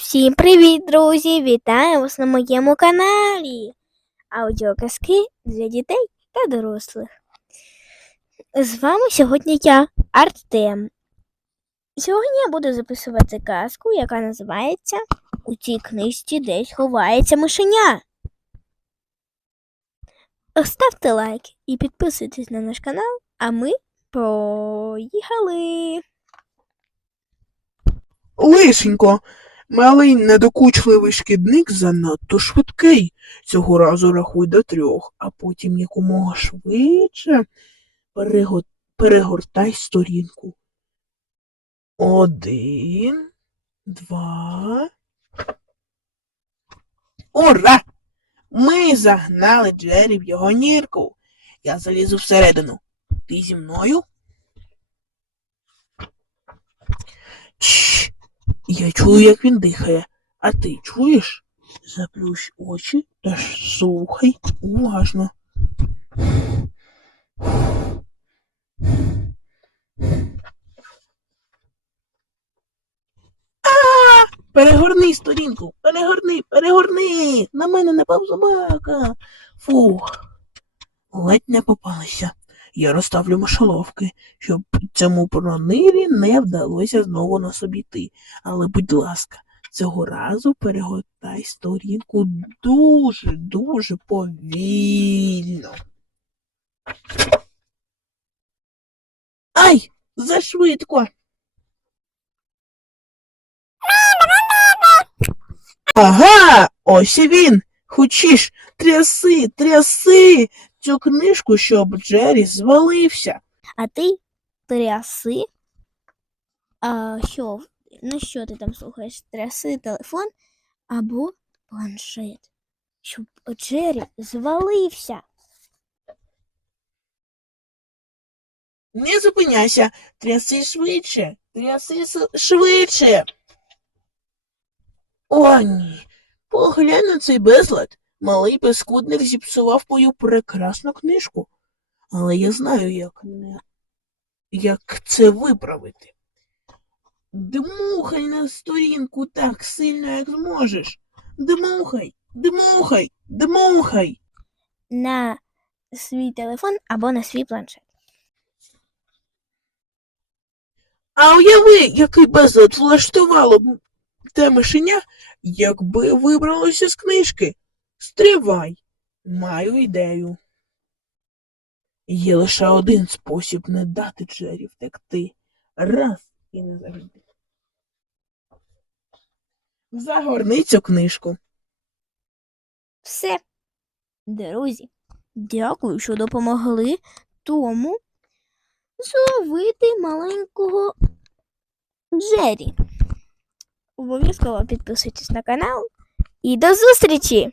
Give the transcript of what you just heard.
Всім привіт, друзі! Вітаю вас на моєму каналі. Аудіоказки для дітей та дорослих. З вами сьогодні я, Артем. Сьогодні я буду записувати казку, яка називається У цій книжці десь ховається мишеня. Ставте лайк і підписуйтесь на наш канал, а ми поїхали! Лишенько, малий недокучливий шкідник занадто швидкий. Цього разу рахуй до трьох, а потім якомога швидше перего... перегортай сторінку. Один, два. Ура! Ми загнали Джері в його нірку. Я залізу всередину. Ти зі мною? Я чую, як він дихає. А ти чуєш? Заплющ очі та слухай уважно. Перегорни сторінку, перегорни, перегорни. На мене напав собака. Фух. Ледь не попалися. Я розставлю мишоловки, щоб цьому пронирі не вдалося знову нас обійти. Але, будь ласка, цього разу перегортай сторінку дуже, дуже повільно. Ай! Зашвидко. Ага, ось і він. Хочеш, тряси, тряси цю книжку, щоб Джері звалився. А ти тряси. А що? На що ти там слухаєш? Тряси телефон або планшет, щоб Джері звалився. Не зупиняйся, тряси швидше, тряси швидше. О, ні. Поглянь на цей безлад. Малий паскудник зіпсував мою прекрасну книжку. Але я знаю, як не... як це виправити. Дмухай на сторінку так сильно, як зможеш. Дмухай, дмухай, дмухай. На свій телефон або на свій планшет. А уяви, який безлад влаштувало б те мишеня, якби вибралося з книжки. Стривай, маю ідею. Є лише один спосіб не дати Джері втекти. Раз і назавжди. Загорни цю книжку. Все. Друзі, дякую, що допомогли тому зловити маленького Джері. Обов'язково підписуйтесь на канал і до зустрічі!